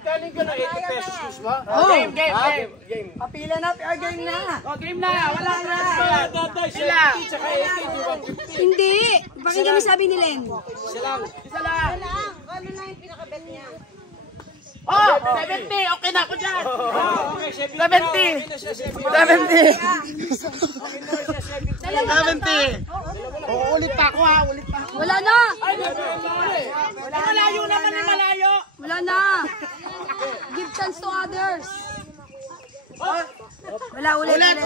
Magkaling ka na 80 pesos, gusto mo? Game. Papila na, game na. Game na, wala na. Sila. Hindi. Pakinggan mo sabi ni Len. Isa lang. Ano na yung pinaka-bet niya? 70. Okay na ako dyan. 70. Ulit pa ako ha. Wala na. Malayo naman yung malayo. Wala na. Give chance to others. Wala, ulit. Ay,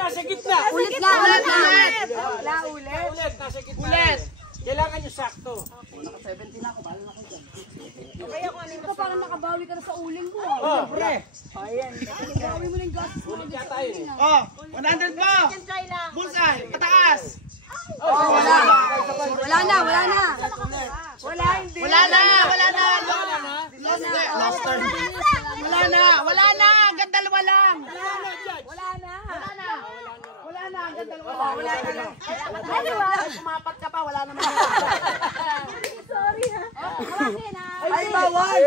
nasa gitna. Ulit na. Ulit, nasa gitna. Ulit. Kailangan nyo sakto. Naka 70 na ako. Bahala na kayo dyan. Ikaw parang nakabawi ka na sa uling mo. Pre. Bawi mo na yung gastos mo. Ulit yata yun. 100 pa. Bullseye. Pataas. Wala na. Wala na. Hanggang dalawa lang. Kumapat ka pa. Wala naman. Sorry ha. Ay, bawal.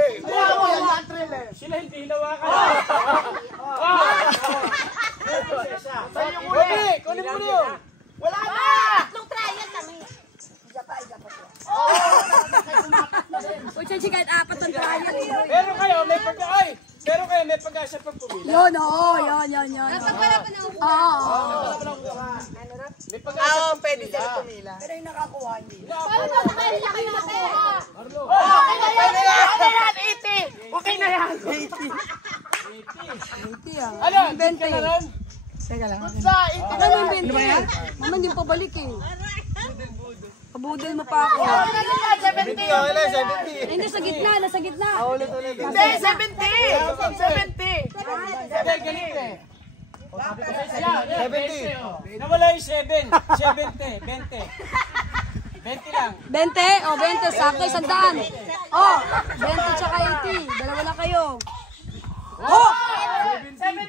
Sila hindi hinawakan. Bobby, kunin mo yun. Wala na. Tatlong trial kami. O, Chanchi, kahit apat ang trial. Pero kayo, may pag-asa pag pumila. Yun. Oo. May pag-asa. Pwede sila tumila. Pero yung nakakuha hindi. Okay na yan. 80 ah. Ano? 20 na rin? Teka lang. Ano yung 20? Mama, hindi pa balik eh. Pabudol mo pa ako. 70. Hindi, sa gitna. Nasa gitna. Hindi, 70. Hindi, ganito eh. 70. Nawala yung 7. 70. 20 lang. 20? O, 20. Sakto, 100. O, 20 tsaka 80. Dalawa na kayo. Oh! 70.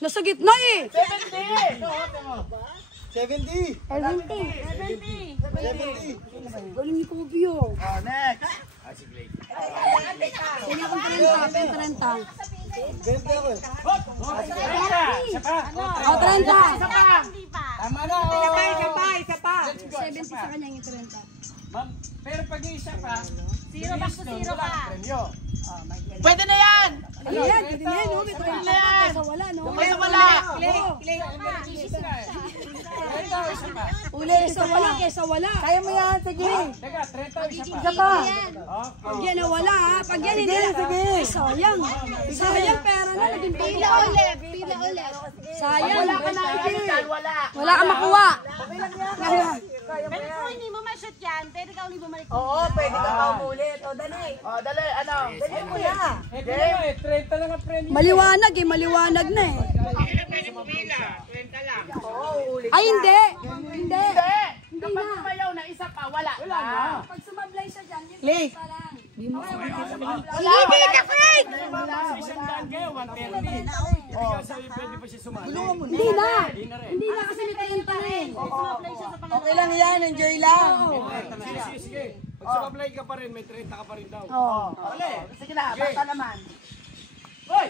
Nasa gitna eh. 70. 70. Galing ni Kobe oh. Next. Kanya kong 30. 20 ako. O, 30. Tama na. Isa pa. 70 sa kanya yung 30. Ma'am, pero pag isa pa, Zero back to zero ka. pwede na yan! Ayan, pwede na yan, no? May 30 kaysa wala, no? Kaya wala! Uli, kaysa wala. Kaya mo yan, sige. Teka, 30 isa pa. Isa pa. Pag yan na wala, ha? Pag yan hindi na. Ay, sayang. Sayang pera na, naging pila ulit. Sayang. Wala kang makuha. Pero kung hindi mo ma-shoot yan, pwede ka ulit bumalik. Oo, pwede ka pa umulit. O, dali. Dali, ano? Dali mo yan. Ito na eh, 30 lang ang premyo. Maliwanag eh, maliwanag na eh. Oo, ulit. Ay, hindi. Hindi. Kapag tumayaw na isa pa, wala na. Pag sumablay siya dyan, yung Lee. pa lang. Hindi ka, Frank! Sa isang daan kayo, 130. Kasi pwede pa siya sumali. Hindi na. Hindi na kasi may 30 rin. Okay lang yan, enjoy lang. Sige. Pag sumablay ka pa rin, may 30 ka pa rin daw. Oo. Sige na, basta naman. Hoy!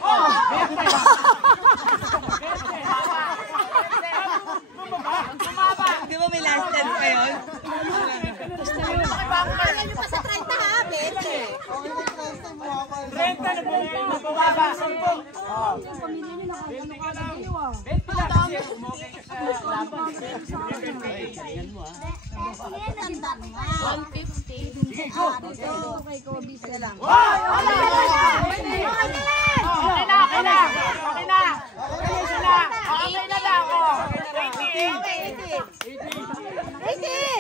Di ba may last time pa yun? Kaya nyo pa sa 30 ha, bet. 30 na bumaba. 10. Yung pamilya niyo nakagano ka sa iyo ah. 20 lang kasi umokay ka sa laban. 150. Ito kay Kobe lang. Okay na daw ako. 80.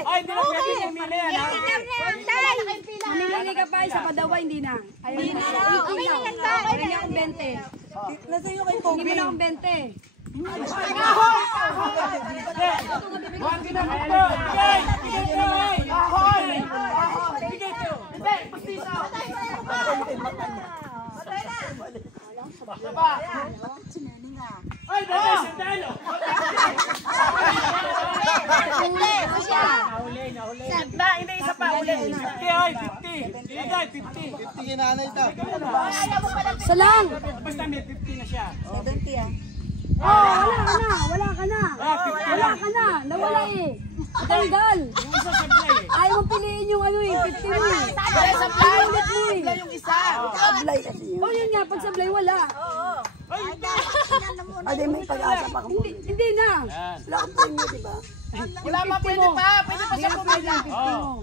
Ay, hindi na pwede pumili yan ha. Mamili ka pa, isa pa daw hindi na. Ayun na. Okay na yan ba? Hindi na akong 20. Nasa iyo kay Hindi Kobe. mo na akong 20. Huwag kinakapro. Ahoy! Bigay ko. Hindi, pastiso. Diba? Ay, dali, sandalo. Nahuli. Hindi, isa pa. Uli. 50. ay 50. Iday, 50. 50 ginanay ito. Isa lang. Basta may 50 na siya. 70 ah. Wala ka na. Wala ka na. Nawala eh. Tanggal. Yung isa sablay eh. Ayaw mong piliin yung ano eh, 50 mo eh. Sablay eh. yung isa. Sablay kasi yun. Oh, yun nga, pag sablay wala. Ay, di may pag-asa pa kung Hindi na. wala kang premium, di ba? Wala pa, pwede pa. Pwede pa siya pumila.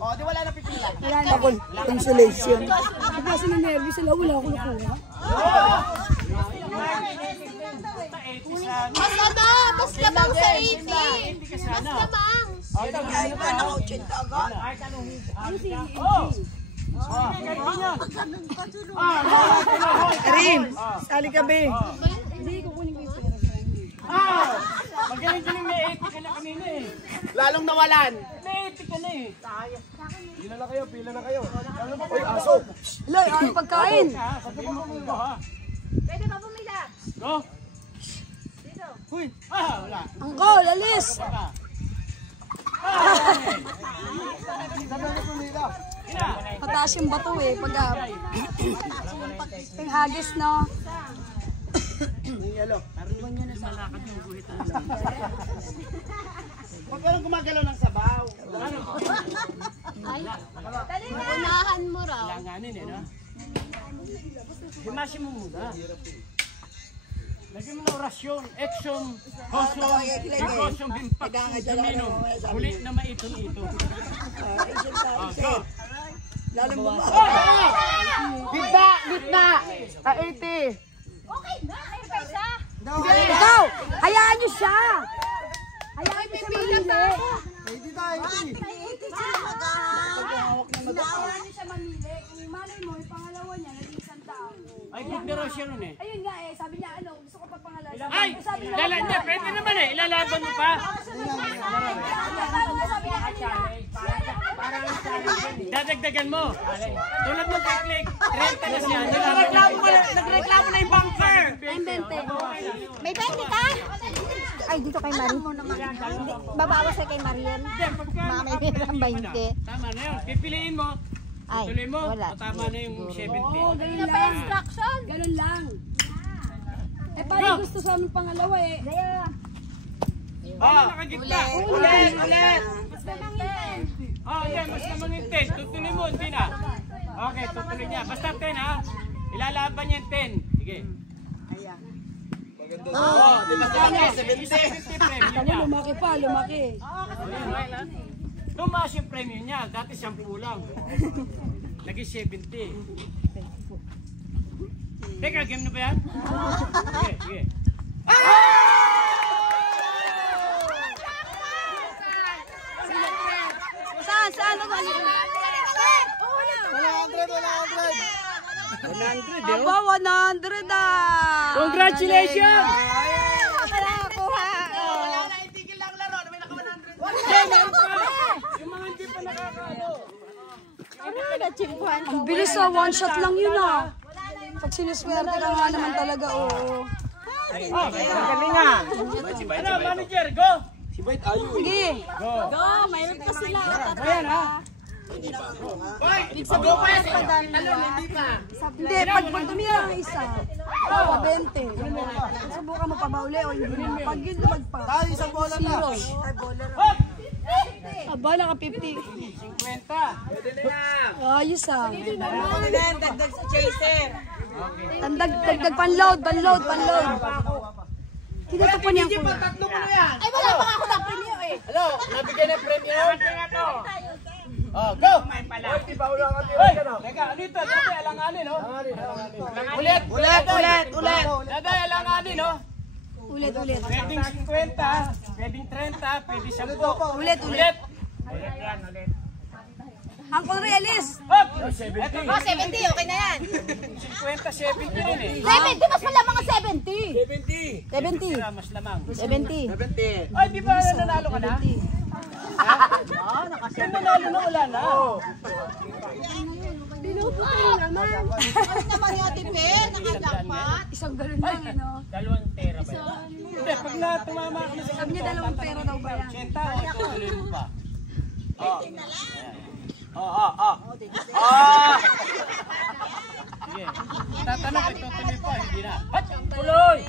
Oh, di wala na pipila. Ako, consolation. Kasi kasi na-nervous sila, wala ako nakuha. Mas lamang sa 80. Mas lamang. Ay, pa, naka-80 agad. Karim, sali ka be. Hindi, kukunin ko yung pera. Magaling-galing may 80 ka na kanina eh. Lalong nawalan. May 80 ka na eh. Pila na kayo, pila na kayo. Uy, aso. Hala, ano pagkain? Sabihin mo mo ha. Pwede ba pumila? Go. Uy. Wala. Angkol, alis. Mataas yung bato eh, pag yung hagis no. Huwag ka lang gumagalaw ng sabaw. Unahan mo raw. Langanin eh, no? Himasin mo muna. Lagyan mo na orasyon, action, kosyon, kosyon, bimpak, duminom. Huli na maiton-ito. Go! Lalong bumaba. Gitna! 80! Okay na, ay pa isa. Ikaw, hayaan nyo siya. Hayaan nyo siya mamili. Hindi tayo, hindi. Hayaan nyo siya mamili. Kung malay mo, yung pangalawa niya, naging isang tao. Ay, good na raw siya nun eh. Ayun nga eh, sabi niya ano, gusto ko pa pangalawa. Ay! Hindi, pwede naman eh. Ilalaban mo pa. Sabi niya kanina, Dadagdagan mo. Tulad ng peklik. 30 na siya. Nagreklamo na yung bunker. May 20 ka? Ay, dito kay Marie. Babawas ka kay Mariel. Mga may perang 20. Tama na yun. Pipiliin mo. Ay, Tuloy mo. wala. O tama na yung 70. ganun lang. Instruction. Ganun lang. Eh, parang gusto sa amin pangalawa eh. Nakagitna. Ulit. Hindi. Mas naman yung 10. Tutuloy mo. Hindi na. Okay, tutuloy niya. Basta 10 ha. Ilalaban niya yung 10. Sige. Basta 70 premium niya. Lumaki pa, lumaki. Tumaas yung premium niya. Dati 10 lang. Naging 70. Teka, game na ba yan? Sige. Saan mo ba? 100! Aba, 100 ah. Congratulations! Yung mga hindi pa nakakaano. Ang bilis ah, one shot lang yun ah. Pag sinuswerte ka nga naman talaga, oo. Galing nga. Ano, manager, go! Sige. Mayroon pa sila. Ayan ha. Hindi, pag tumira ang isa, 20. Subukan mo pa ba uli o hindi mo? Pag yun lumagpas, Tayo, isang bola na. aba, naka 50. 50. Ayos ah. Dagdag sa chaser. Dagdag panload. Kinata pa niya ako. Ay, wala pa ako ng premium eh. Hello, nabigyan ng premium. Oh, go! Teka, ano ito? Dati alanganin, no? Ulit! Dati alanganin, no? Ulit. Pwedeng 50, pwedeng 30, pwedeng 10. Ulit. Uncle Realis. Hop! 70. 70, okay na yan. 50, 70 din eh. 70, mas malamang ang 70. 70. Mas lamang. 70. Ay, di ba nanalo ka na? Yung nanalo na wala na. Ano naman yung tipid? Nakajakpat. Isang galon lang, no? 2 tera ba yan? Hindi, pag tumama ka na sa Sabi niya 2 pera daw ba yan? 80, tuloy mo pa. Sige. Tatanong ko, tutuloy pa, hindi na. Hat! Tuloy!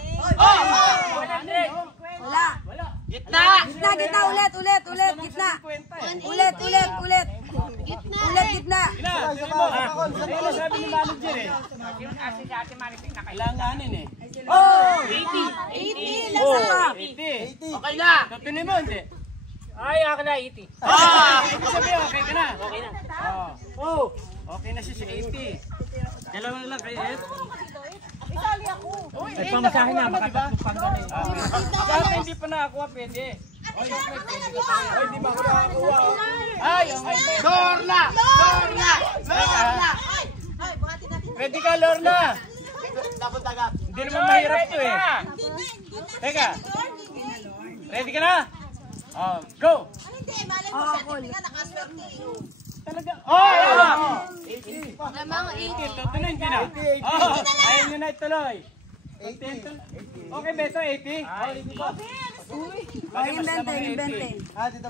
Wala. Gitna! Gitna, ulit. Gitna. Ulit. Ulit, gitna. Ano sabi ni manager eh? Kailanganin eh. 80. Isa pa. 80. Okay na! Tutuloy mo, hindi? Ay, ako na 80. Ibig sabihin, okay ka na? Okay na. Okay na siya si 80. Dalawa na lang kayo, Ed. Isali ako. Ay, pamasahin na, makatatlong pang gano'n. Bakit hindi pa nakakuha, pwede. Ay, hindi ba ako nakakuha? Ay, okay. Lorna! Pwede ka, Lorna. Hindi naman mahirap to eh. Teka. Ready ka na? Go! Talaga. Lamang 80. Tutuloy, hindi na. Ayaw nyo na ituloy. Okay, Beto, 80. Yung 20.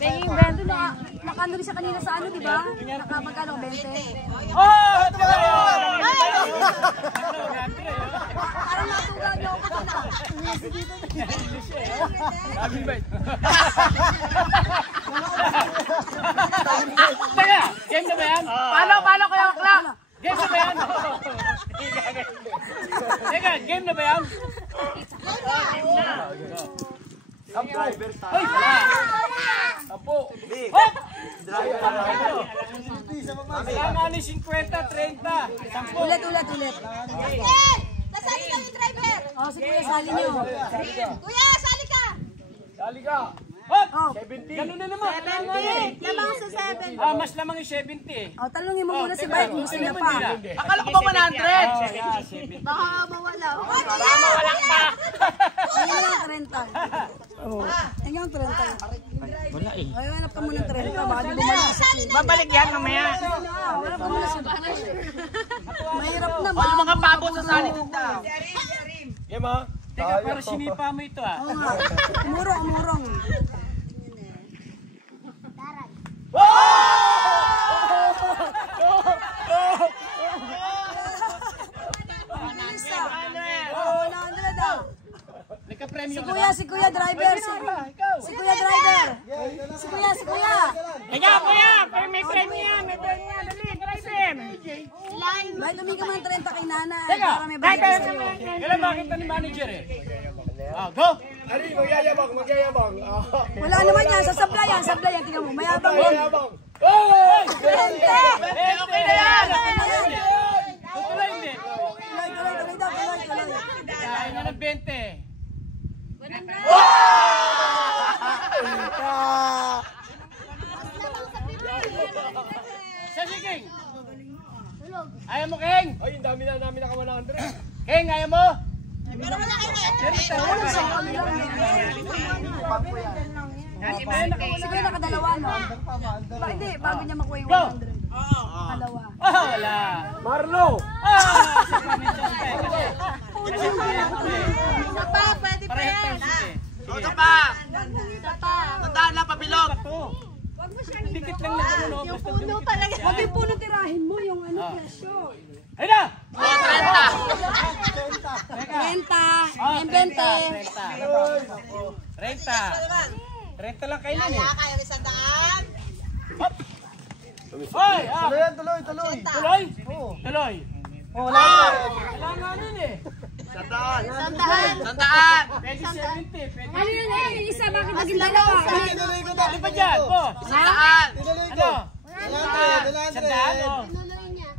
Yung 20, nakano rin siya kanina sa ano, di ba? Nakapagkano, 20. Parang natugaw niyo ako na. Teka, game na ba yan? Paano kayo, Clark? Game na ba yan? Teka, game na ba yan? Ang driver tayo. Ay! Apo! Hop! Kailangan ni 50, 30. Ulit. Nasali ka yung driver. Si Kuya, sali niyo. Kuya, sali ka. Dali ka. Hop! 70. Ganun na naman. Lamang sa 7. Mas lamang yung 70. Talungin mo muna si Mike kung gusto niya pa. Akala ko ba 100? Baka mawala. Ayun yung 30. Ayun yung 30. Wala eh. Ay, hanap ka muna ng 30. Baka di bumalik. Babalik yan mamaya. Hanap ka muna si Banas. Mahirap na ba? Mga pabo sa sali ng tao. Yan mo. Teka, para sinipa mo ito ah. Oo nga. Umurong. Si Kuya driver. Si Kuya driver. Si Kuya. Kaya kuya, may premyo yan. Dali, driver. May tumigil mo ng 30 kay Nana. Teka, Para may bagay sa'yo. kailan makita ni manager eh? Go! Ari, magyayabang. Wala naman yan. Sablayan. Tingnan mo. Mayabang yun. Oy! 20! Okay na yan! Tutuloy hindi. Tuloy. Kaya na ng 20. Siya si King. Ayaw mo, King? Ay, ang dami na namin naka 100. King, ayaw mo? Pero wala kayo Si Kuya nakadalawa, no? Hindi, bago niya makuha yung Go! 100. Dalawa. Wala. Marlo! Isa pa, pwede pa yan. Ito pa! Tandaan lang, pabilog! Dikit lang na ano, no? Yung puno talaga. Huwag yung puno tirahin mo, yung ano, presyo. Ayun na! 30 lang kayo nun eh. Kaya rin sandaan. Hoy! Tuloy. Tuloy? Tuloy. Kailangan nun eh. Sandaan. Pwede 70. Pwede Ano yun isa, bakit naging dalawa? Di ba dyan? Po? Ano? Sandaan o?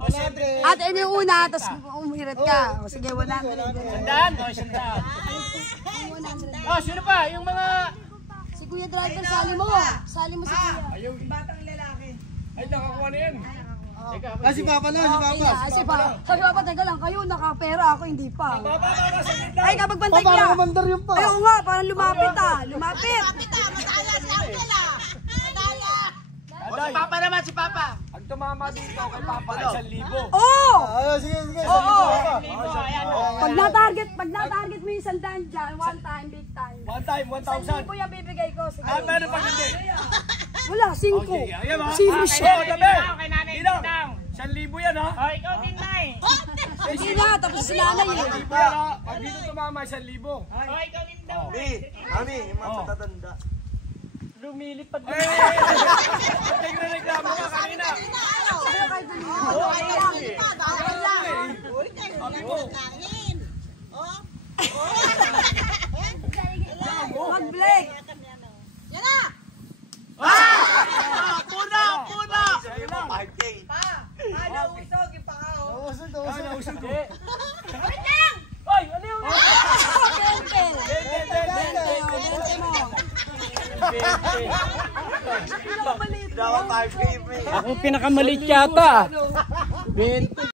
O 70. At ano yung una, tapos umirat ka. O sige, 100. Sandaan o sandaan. O, sino pa? Yung mga... Si Kuya driver, sali mo. Sali mo si Kuya. Ay, nakakuha na yan. Si Papa. Sabi Papa, teka lang, kayo nakapera, ako hindi pa. Ay, kapag bantay kuya. Parang kumandar yun pa. Ay, oo nga, parang lumapit Lumapit. Madaya si Angela. Madaya. Si Papa naman, si Papa. Ang tumama dito kay Papa, 1,000. Oo! Sige. Pag na-target mo yung sandaan dyan, one time, big time. One time, 1,000. Kuya, bibigay ko. Sige. Meron pa hindi. Wala, 5. Ayan mo. Zero siya. Tabi. Ninang, 1,000 yan ha. Oh, ikaw din na eh. Hindi na, tapos si nanay eh. 1,000 yan ha. Pag dito tumama, 1,000. Oh, ikaw din daw. Mami, yung mga matatanda. Lumilipad Eh! Nagreklamo ka kanina. Mag-break. Puna! 5K. Nausog yung pangao. Nausog ko. Oy, ano yung... Dapat 5K, pre. Ako pinakamalit yata. 20.